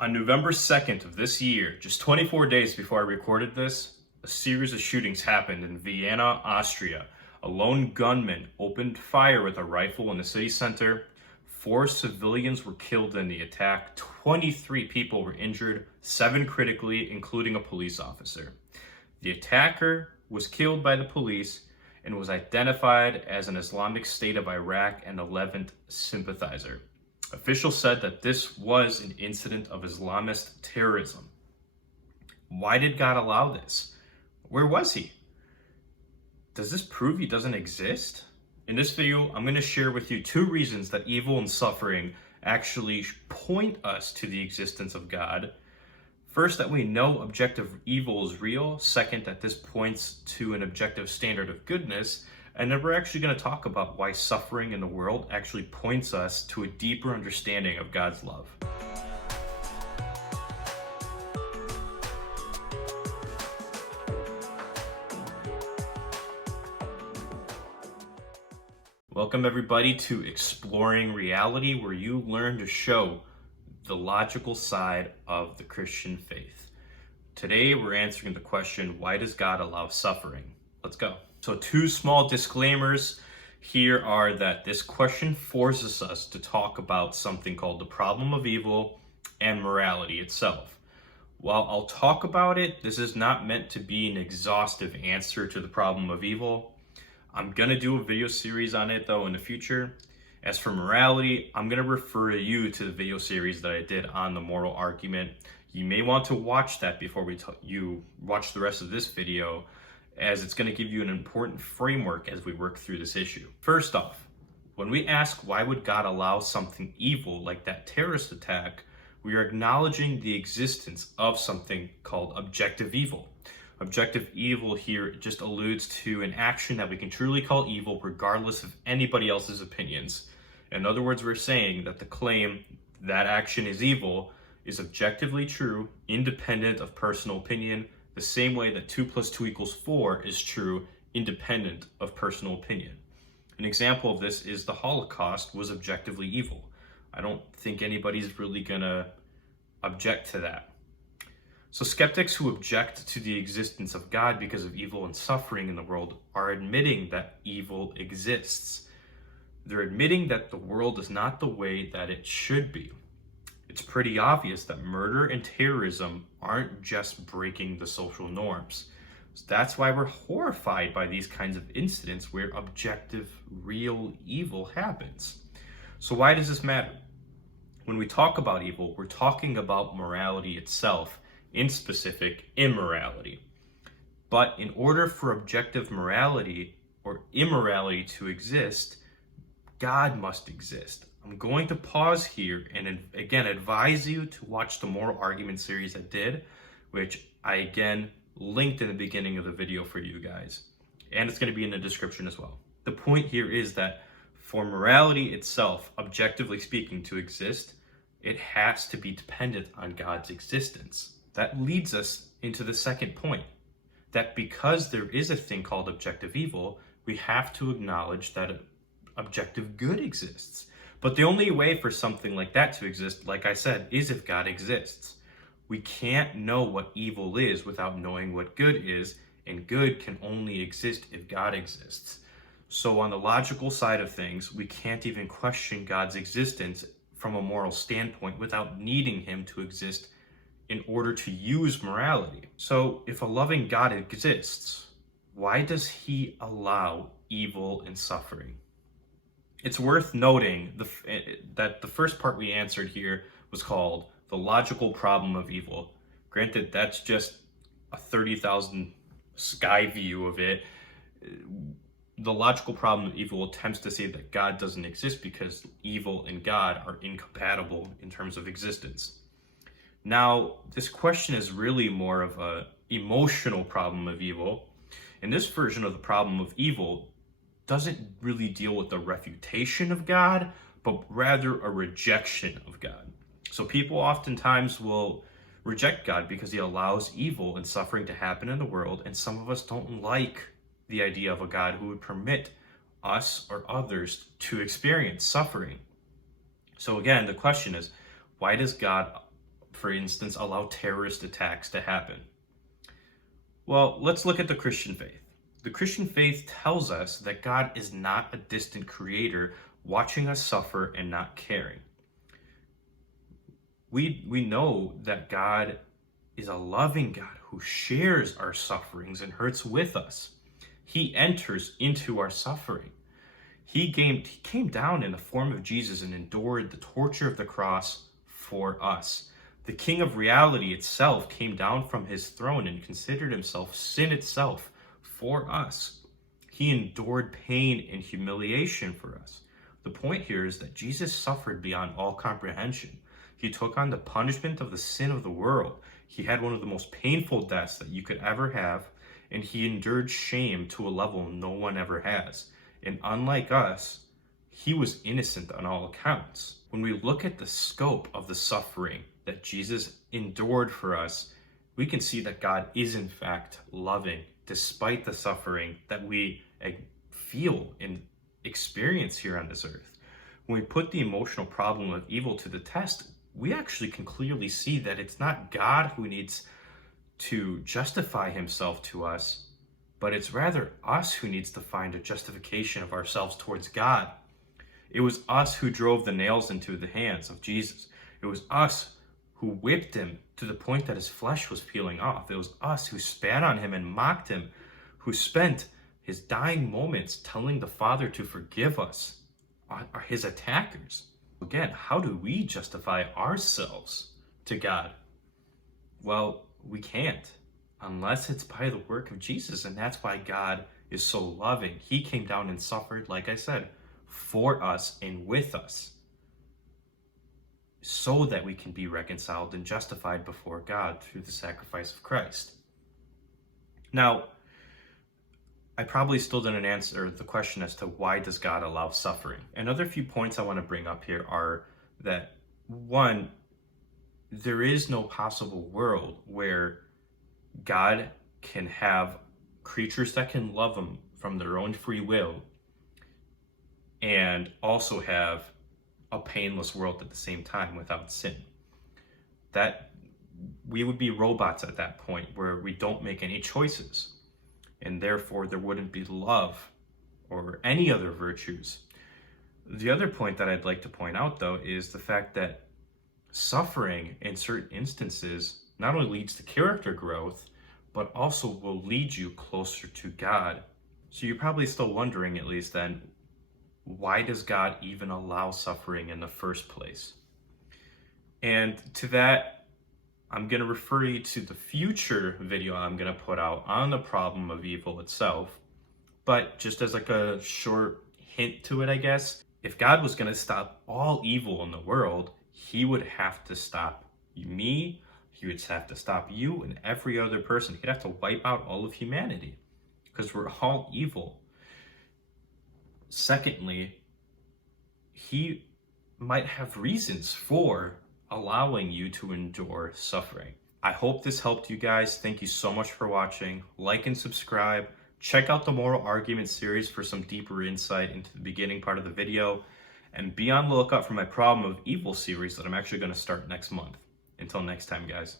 On November 2nd of this year, just 24 days before I recorded this, a series of shootings happened in Vienna, Austria. A lone gunman opened fire with a rifle in the city center. 4 civilians were killed in the attack. 23 people were injured, 7 critically, including a police officer. The attacker was killed by the police and was identified as an Islamic State of Iraq and Levant sympathizer. Officials said that this was an incident of Islamist terrorism. Why did God allow this? Where was he? Does this prove he doesn't exist? In this video, I'm going to share with you 2 reasons that evil and suffering actually point us to the existence of God. First, that we know objective evil is real. Second, that this points to an objective standard of goodness. And then we're actually going to talk about why suffering in the world actually points us to a deeper understanding of God's love. Welcome everybody to Exploring Reality, where you learn to show the logical side of the Christian faith. Today we're answering the question, why does God allow suffering? Let's go. So 2 small disclaimers here are that this question forces us to talk about something called the problem of evil and morality itself. While I'll talk about it, this is not meant to be an exhaustive answer to the problem of evil. I'm going to do a video series on it though in the future. As for morality, I'm going to refer you to the video series that I did on the moral argument. You may want to watch that before you watch the rest of this video, as it's going to give you an important framework as we work through this issue. First off, when we ask why would God allow something evil like that terrorist attack, we are acknowledging the existence of something called objective evil. Objective evil here just alludes to an action that we can truly call evil regardless of anybody else's opinions. In other words, we're saying that the claim that action is evil is objectively true, independent of personal opinion, the same way that 2 + 2 = 4 is true, independent of personal opinion. An example of this is the Holocaust was objectively evil. I don't think anybody's really gonna object to that. So skeptics who object to the existence of God because of evil and suffering in the world are admitting that evil exists. They're admitting that the world is not the way that it should be. It's pretty obvious that murder and terrorism aren't just breaking the social norms. So that's why we're horrified by these kinds of incidents where objective, real evil happens. So why does this matter? When we talk about evil, we're talking about morality itself, in specific, immorality. But in order for objective morality or immorality to exist, God must exist. I'm going to pause here and again advise you to watch the moral argument series I did, which I again linked in the beginning of the video for you guys. And it's going to be in the description as well. The point here is that for morality itself, objectively speaking, to exist, it has to be dependent on God's existence. That leads us into the second point, that because there is a thing called objective evil, we have to acknowledge that objective good exists. But the only way for something like that to exist, like I said, is if God exists. We can't know what evil is without knowing what good is, and good can only exist if God exists. So on the logical side of things, we can't even question God's existence from a moral standpoint without needing him to exist in order to use morality. So if a loving God exists, why does he allow evil and suffering? It's worth noting that the first part we answered here was called the logical problem of evil. Granted, that's just a 30,000 sky view of it. The logical problem of evil attempts to say that God doesn't exist because evil and God are incompatible in terms of existence. Now, this question is really more of an emotional problem of evil. And this version of the problem of evil doesn't really deal with the refutation of God, but rather a rejection of God. So people oftentimes will reject God because he allows evil and suffering to happen in the world, and some of us don't like the idea of a God who would permit us or others to experience suffering. So again, the question is, why does God for instance, allow terrorist attacks to happen? Well, let's look at the Christian faith. The Christian faith tells us that God is not a distant creator watching us suffer and not caring. We know that God is a loving God who shares our sufferings and hurts with us. He enters into our suffering. He came down in the form of Jesus and endured the torture of the cross for us. The King of reality itself came down from his throne and considered himself sin itself for us. He endured pain and humiliation for us. The point here is that Jesus suffered beyond all comprehension. He took on the punishment of the sin of the world. He had one of the most painful deaths that you could ever have, and he endured shame to a level no one ever has. And unlike us, he was innocent on all accounts. When we look at the scope of the suffering that Jesus endured for us, we can see that God is in fact loving despite the suffering that we feel and experience here on this earth. When we put the emotional problem of evil to the test, we actually can clearly see that it's not God who needs to justify himself to us, but it's rather us who needs to find a justification of ourselves towards God. It was us who drove the nails into the hands of Jesus. It was us who whipped him to the point that his flesh was peeling off. It was us who spat on him and mocked him, who spent his dying moments telling the Father to forgive us, are his attackers. Again, how do we justify ourselves to God? Well, we can't, unless it's by the work of Jesus, and that's why God is so loving. He came down and suffered, like I said, for us and with us, so that we can be reconciled and justified before God through the sacrifice of Christ. Now, I probably still didn't answer the question as to why does God allow suffering. Another few points I want to bring up here are that, one, there is no possible world where God can have creatures that can love him from their own free will and also have a painless world at the same time without sin. That we would be robots at that point where we don't make any choices, and therefore there wouldn't be love or any other virtues. The other point that I'd like to point out, though, is the fact that suffering in certain instances not only leads to character growth, but also will lead you closer to God. So you're probably still wondering, at least then, why does God even allow suffering in the first place? And to that, I'm going to refer you to the future video I'm going to put out on the problem of evil itself. But just as like a short hint to it, I guess, if God was going to stop all evil in the world, he would have to stop me, he would have to stop you and every other person. He'd have to wipe out all of humanity because we're all evil. Secondly, he might have reasons for allowing you to endure suffering. I hope this helped you guys. Thank you so much for watching. Like and subscribe. Check out the Moral Argument series for some deeper insight into the beginning part of the video. And be on the lookout for my Problem of Evil series that I'm actually going to start next month. Until next time, guys.